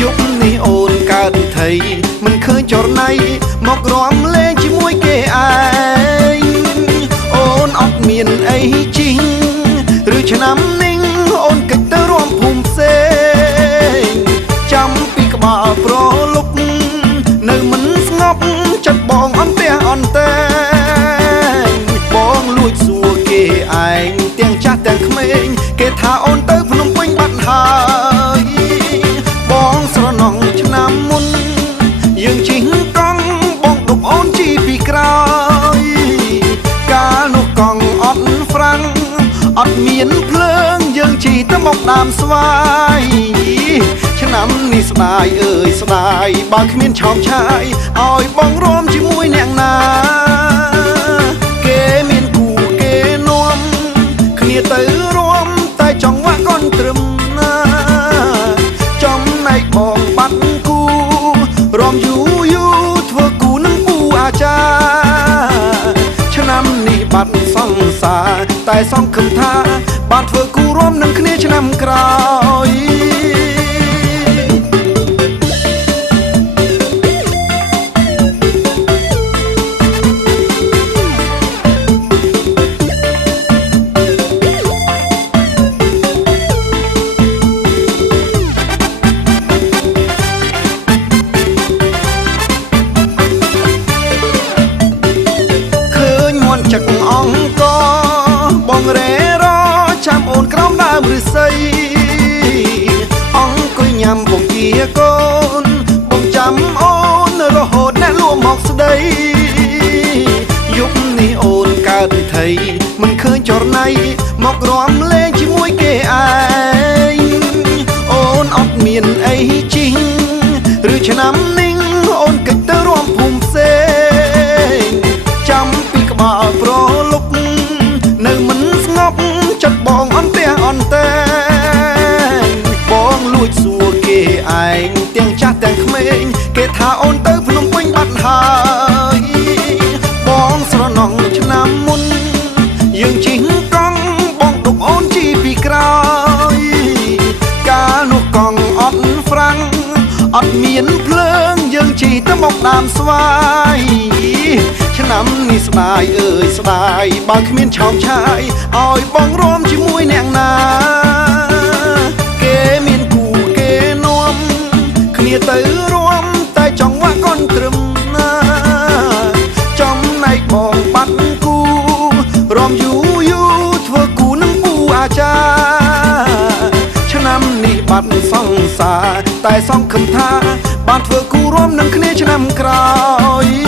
ยุคนี้โอนកើតថៃមិនឃើញចរណៃមករំលែងជាមួយគេឯងអូនអត់មានអីជីងឬឆ្នាំនេះអូនកិច្ចទៅរួមភូមិផ្សេងចាំពីក្បាលប្រលុកនៅមិនស្ងប់ចិត្តបងអន់ផ្ទះអន់តែបងលួចសួរគេឯងទាំងចាស់ទាំងក្មេងគេថាអូនទៅភ្នំពេញបាត់ហើយបងស្រណងឆ្នាំមុនយើងជិះកង់បងដុកអូនជីពីក្រោយកាលនោះកង់អត់ហ្វ្រាំងអត់មានភ្លើងយើងជីទៅមកដើមស្វាយឆ្នាំនេះស្ដាយអើយស្ដាយបើគ្មានឆោមឆាយឲ្យបងរួមជាមួយអ្នកណាគេមានគូគេនាំគ្នាទៅរួមតែចង់វាក់កូនត្រឹមណាចំណែកបងបាត់គូរំយូយូធ្វើគូនឹងគូអាចារ្យឆ្នាំនេះបាត់សង្សារតែសង្ឃឹមថាបានធ្វើគូរួមនឹងគ្នាឆ្នាំក្រោយចឹកអង្គបងរេរចាំអូនក្រោមដើមឫស្សីអង្គុយញ៉ាំបង្គាកូនបងចាំអូនរហូតអ្នកលួមកស្ដីយុគនេះអូនកើតថៃមិនឃើញចរណៃមករំលែងជាមួយគេឯងអូនអត់មានអីជីងឬឆ្នាំនេះអូនកិច្ចទៅរួមភូមិផ្សេងចាំពីក្បាលប្រលុកនៅមិនស្ងប់ចិត្តបងអន់ផ្ទះអន់តែបងលួចសួរគេឯងទាំងចាស់ទាំងក្មេងគេថាអូនទៅភ្នំពេញបាត់ហើយបងស្រណងឆ្នាំមុនយើងជិះកង់បងដុកអូនជីពីក្រោយកាលនោះកង់អត់ហ្វ្រាំងអត់មានភ្លើងយើងជីទៅមកដើមស្វាយឆ្នាំនេះស្ដាយអើយស្ដាយបើគ្មានឆោមឆាយឲ្យបងរួមជាមួយអ្នកណាគេមានគូគេនាំគ្នាទៅរួមតែចង់វាក់កូនត្រឹមណាចំណែកបងបាត់គូរំយូយូធ្វើគូនឹងគូអាចារ្យឆ្នាំនេះបាត់សង្សារតែសង្ឃឹមថាបានធ្វើគូរួមនឹងគ្នាឆ្នាំក្រោយ